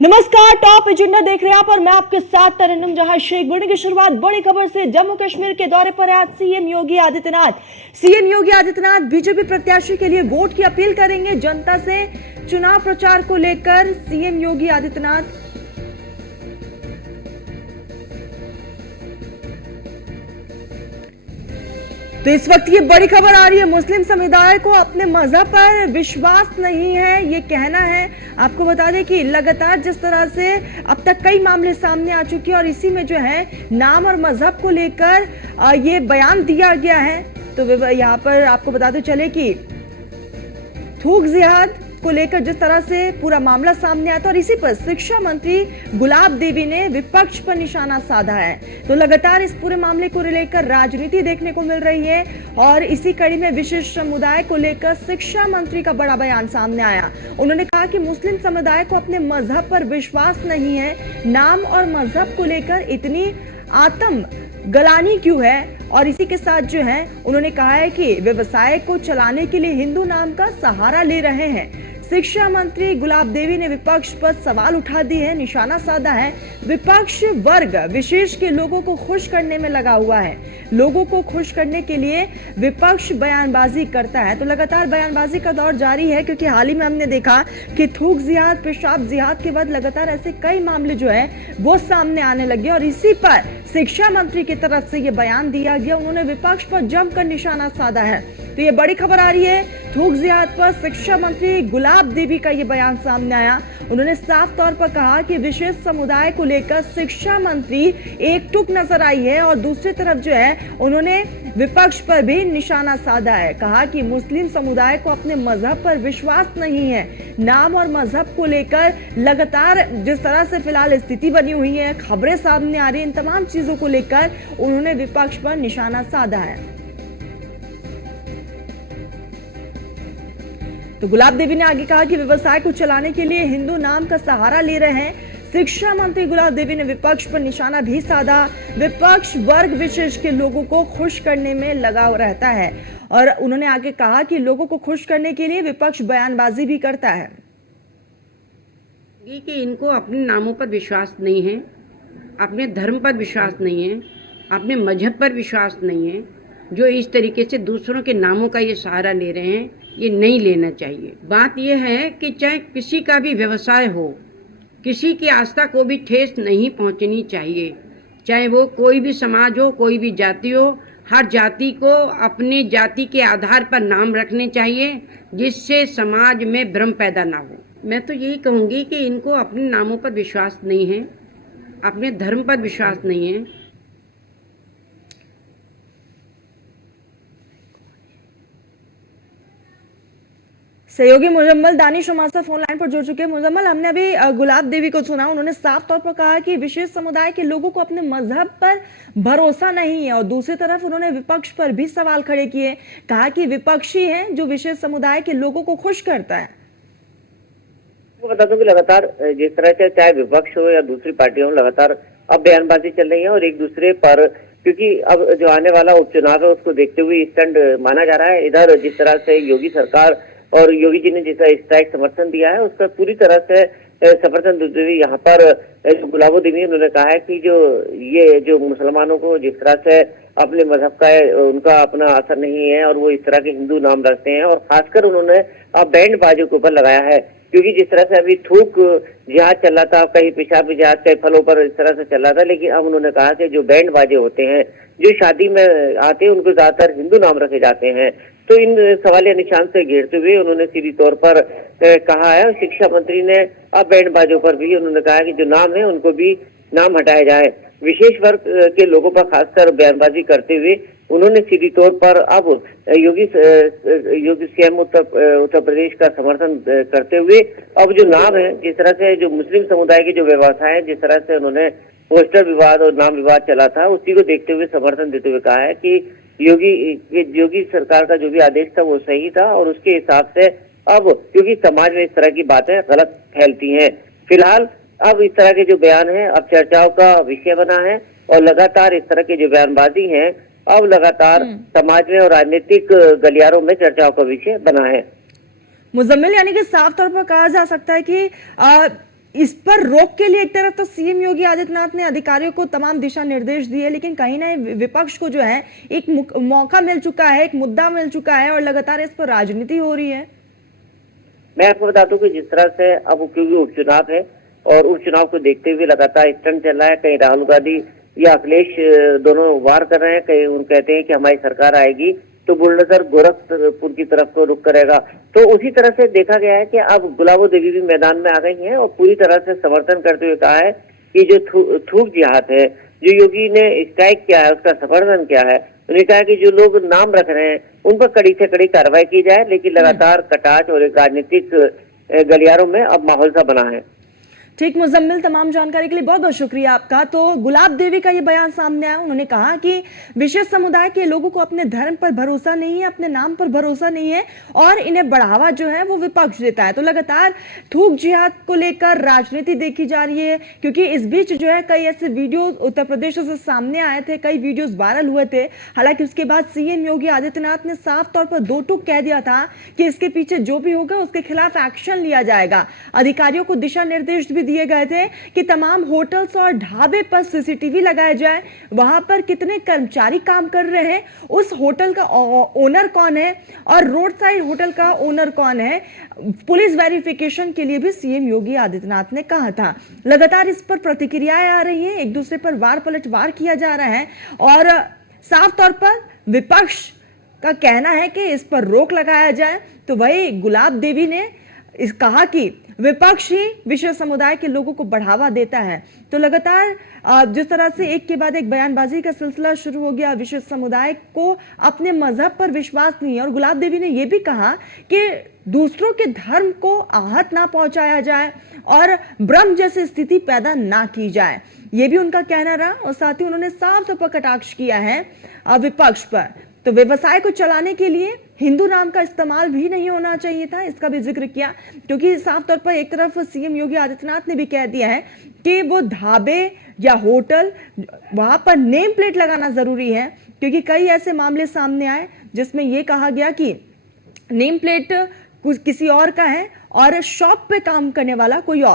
नमस्कार, top agenda देख रहे हैं आप और मैं आपके साथ तरन्नुम जहां शेख। बुलेटिन की शुरुआत बड़ी खबर से। जम्मू कश्मीर के दौरे पर आज सीएम योगी आदित्यनाथ बीजेपी प्रत्याशी के लिए वोट की अपील करेंगे। जनता से चुनाव प्रचार को लेकर सीएम योगी आदित्यनाथ तो इस वक्त ये बड़ी खबर आ रही है। मुस्लिम समुदाय को अपने मजहब पर विश्वास नहीं है, ये कहना है। आपको बता दें कि लगातार जिस तरह से अब तक कई मामले सामने आ चुके हैं और इसी में जो है नाम और मजहब को लेकर ये बयान दिया गया है। तो यहाँ पर आपको बताते चले कि थूक जिहाद को लेकर जिस तरह से पूरा मामला सामने आता और इसी पर शिक्षा मंत्री गुलाब देवी ने विपक्ष पर निशाना साधा है। तो लगातार इस पूरे मामले को लेकर राजनीति देखने को मिल रही है और इसी कड़ी में विशेष समुदाय को लेकर शिक्षा मंत्री का बड़ा बयान सामने आया। उन्होंने कहा कि मुस्लिम समुदाय को अपने मजहब पर विश्वास नहीं है, नाम और मजहब को लेकर इतनी आत्म गलानी क्यों है। और इसी के साथ जो है उन्होंने कहा है कि व्यवसाय को चलाने के लिए हिंदू नाम का सहारा ले रहे हैं। शिक्षा मंत्री गुलाब देवी ने विपक्ष पर सवाल उठा दिए हैं, निशाना साधा है। विपक्ष वर्ग विशेष के लोगों को खुश करने में लगा हुआ है। लोगों को खुश करने के लिए विपक्ष बयानबाजी करता है। तो लगातार बयानबाजी का दौर जारी है क्योंकि हाल ही में हमने देखा कि थूक जिहाद, पेशाब जिहाद के बाद लगातार ऐसे कई मामले जो है वो सामने आने लगे और इसी पर शिक्षा मंत्री की तरफ से ये बयान दिया गया। उन्होंने विपक्ष पर जमकर निशाना साधा है। तो ये बड़ी खबर आ रही है। थूक जिहाद पर शिक्षा मंत्री गुलाब देवी का ये बयान सामने आया। उन्होंने साफ तौर पर कहा कि विशेष समुदाय को लेकर शिक्षा मंत्री एकटुक नजर आई है और दूसरी तरफ जो है उन्होंने विपक्ष पर भी निशाना साधा है। कहा कि मुस्लिम समुदाय को अपने मजहब पर विश्वास नहीं है। नाम और मजहब को लेकर लगातार जिस तरह से फिलहाल स्थिति बनी हुई है, खबरें सामने आ रही है, इन तमाम चीजों को लेकर उन्होंने विपक्ष पर निशाना साधा है। तो गुलाब देवी ने आगे कहा कि व्यवसाय को चलाने के लिए हिंदू नाम का सहारा ले रहे हैं। शिक्षा मंत्री गुलाब देवी ने विपक्ष पर निशाना भी साधा। विपक्ष वर्ग विशेष के लोगों को खुश करने में लगा रहता है और उन्होंने आगे कहा कि लोगों को खुश करने के लिए विपक्ष बयानबाजी भी करता है। कि इनको अपने नामों पर विश्वास नहीं है, अपने धर्म पर विश्वास नहीं है, अपने मजहब पर विश्वास नहीं है। जो इस तरीके से दूसरों के नामों का ये सहारा ले रहे हैं, ये नहीं लेना चाहिए। बात यह है कि चाहे किसी का भी व्यवसाय हो, किसी की आस्था को भी ठेस नहीं पहुंचनी चाहिए। चाहे वो कोई भी समाज हो, कोई भी जाति हो, हर जाति को अपने जाति के आधार पर नाम रखने चाहिए जिससे समाज में भ्रम पैदा ना हो। मैं तो यही कहूँगी कि इनको अपने नामों पर विश्वास नहीं है, अपने धर्म पर विश्वास नहीं है। सहयोगी मुजम्मल दानिश हमारे साथ फोन लाइन पर जुड़ चुके हैं। मुजम्मल, हमने अभी गुलाब देवी को सुना, उन्होंने साफ तौर पर कहा कि विशेष समुदाय के लोगों को अपने मजहब पर भरोसा नहीं है और दूसरी तरफ उन्होंने विपक्ष पर भी सवाल खड़े किए। कहा कि विपक्षी है जो विशेष समुदाय के लोगों को खुश करता है। बता दूं कि लगातार जिस तरह से चाहे विपक्ष हो या दूसरी पार्टियां हो, लगातार अब बयानबाजी चल रही है और एक दूसरे पर, क्योंकि अब जो आने वाला उपचुनाव है उसको देखते हुए स्टैंड माना जा रहा है। इधर जिस तरह से योगी सरकार और योगी जी ने जिस स्ट्राइक समर्थन दिया है उसका पूरी तरह से समर्थन देते हुए यहाँ पर गुलाबो देवी उन्होंने कहा है कि जो मुसलमानों को जिस तरह से अपने मजहब का उनका अपना असर नहीं है और वो इस तरह के हिंदू नाम रखते हैं और खासकर उन्होंने बैंड बाजों के ऊपर लगाया है। क्योंकि जिस तरह से अभी थूक जिहाद चल रहा था, कहीं पेशाब जिहाद, कहीं फलों पर इस तरह से चल रहा था, लेकिन अब उन्होंने कहा कि जो बैंड बाजे होते हैं जो शादी में आते हैं उनको ज्यादातर हिंदू नाम रखे जाते हैं। तो इन सवालिया निशान से घेरते हुए उन्होंने सीधी तौर पर कहा है। शिक्षा मंत्री ने अब बैंड बाजों पर भी उन्होंने कहा है कि जो नाम है उनको भी नाम हटाया जाए। विशेष वर्ग के लोगों पर खासकर बयानबाजी करते हुए उन्होंने सीधी तौर पर अब योगी सीएम उत्तर प्रदेश का समर्थन करते हुए अब जो नाम है, जिस तरह से जो मुस्लिम समुदाय के जो व्यवसाय है, जिस तरह से उन्होंने पोस्टर विवाद और नाम विवाद चला था, उसी को देखते हुए समर्थन देते हुए कहा है कि योगी सरकार का जो भी आदेश था वो सही था और उसके हिसाब से अब क्योंकि समाज में इस तरह की बातें गलत फैलती हैं, फिलहाल अब इस तरह के जो बयान है अब चर्चाओं का विषय बना है और लगातार इस तरह की जो बयानबाजी है अब लगातार समाज में और राजनीतिक गलियारों में चर्चाओं का विषय बना है। मुजम्मिल, यानी कि साफ तौर पर कहा जा सकता है कि इस पर रोक के लिए एक तरफ तो सीएम योगी आदित्यनाथ ने अधिकारियों को तमाम दिशा निर्देश दिए, लेकिन कहीं ना विपक्ष को जो है एक मौका मिल चुका है, एक मुद्दा मिल चुका है और लगातार इस पर राजनीति हो रही है। मैं आपको बता दूं कि जिस तरह से अब क्योंकि उपचुनाव है और उपचुनाव को देखते हुए लगातार स्टंट चल रहा है, कहीं राहुल गांधी या अखिलेश दोनों वार कर रहे हैं, कहीं उन कहते हैं कि हमारी सरकार आएगी तो बुलडोजर गोरखपुर की तरफ को रुख करेगा। तो उसी तरह से देखा गया है कि अब गुलाबो देवी भी मैदान में आ गई हैं और पूरी तरह से समर्थन करते हुए कहा है कि जो थूक जिहाद है, जो योगी ने स्ट्राइक किया है, उसका समर्थन किया है। उन्होंने कहा कि जो लोग नाम रख रहे हैं उन पर कड़ी से कड़ी कार्रवाई की जाए, लेकिन लगातार कटाच और एक राजनीतिक गलियारों में अब माहौल सा बना है। ठीक, मुजम्मिल, तमाम जानकारी के लिए बहुत बहुत शुक्रिया आपका। तो गुलाब देवी का ये बयान सामने आया, उन्होंने कहा कि विशेष समुदाय के लोगों को अपने धर्म पर भरोसा नहीं है, अपने नाम पर भरोसा नहीं है और इन्हें बढ़ावा जो है वो विपक्ष देता है। तो लगातार थूक जिहाद को लेकर राजनीति देखी जा रही है, क्योंकि इस बीच जो है कई ऐसे वीडियो उत्तर प्रदेश से सामने आए थे, कई वीडियोज वायरल हुए थे। हालांकि उसके बाद सीएम योगी आदित्यनाथ ने साफ तौर पर दो टूक कह दिया था कि इसके पीछे जो भी होगा उसके खिलाफ एक्शन लिया जाएगा। अधिकारियों को दिशा निर्देश भी दिए गए थे कि तमाम होटल्स और ढाबे पर सीसीटीवी लगाया जाए, वहां पर कितने कर्मचारी काम कर रहे हैं, उस होटल का ओनर कौन है और रोड साइड होटल का ओनर कौन है, पुलिस वेरिफिकेशन के लिए भी सीएम योगी आदित्यनाथ ने कहा था। लगातार इस पर प्रतिक्रियाएं आ रही हैं, एक दूसरे पर वार पलटवार किया जा रहा है और साफ तौर पर विपक्ष का कहना है कि इस पर रोक लगाया जाए। तो वही गुलाब देवी ने कहा कि विपक्ष ही विशेष समुदाय के लोगों को बढ़ावा देता है। तो लगातार जिस तरह से एक के बाद एक बयानबाजी का सिलसिला शुरू हो गया, विशेष समुदाय को अपने मजहब पर विश्वास नहीं है और गुलाब देवी ने यह भी कहा कि दूसरों के धर्म को आहत ना पहुंचाया जाए और भ्रम जैसी स्थिति पैदा ना की जाए, यह भी उनका कहना रहा। और साथ ही उन्होंने साफ तौर पर कटाक्ष किया है विपक्ष पर। तो व्यवसाय को चलाने के लिए हिंदू नाम का इस्तेमाल भी नहीं होना चाहिए था, इसका भी जिक्र किया, क्योंकि साफ तौर पर एक तरफ सीएम योगी आदित्यनाथ ने भी कह दिया है कि वो ढाबे या होटल वहां पर नेम प्लेट लगाना जरूरी है, क्योंकि कई ऐसे मामले सामने आए जिसमें यह कहा गया कि नेम प्लेट किसी और का है और शॉप पे काम करने वाला कोई और।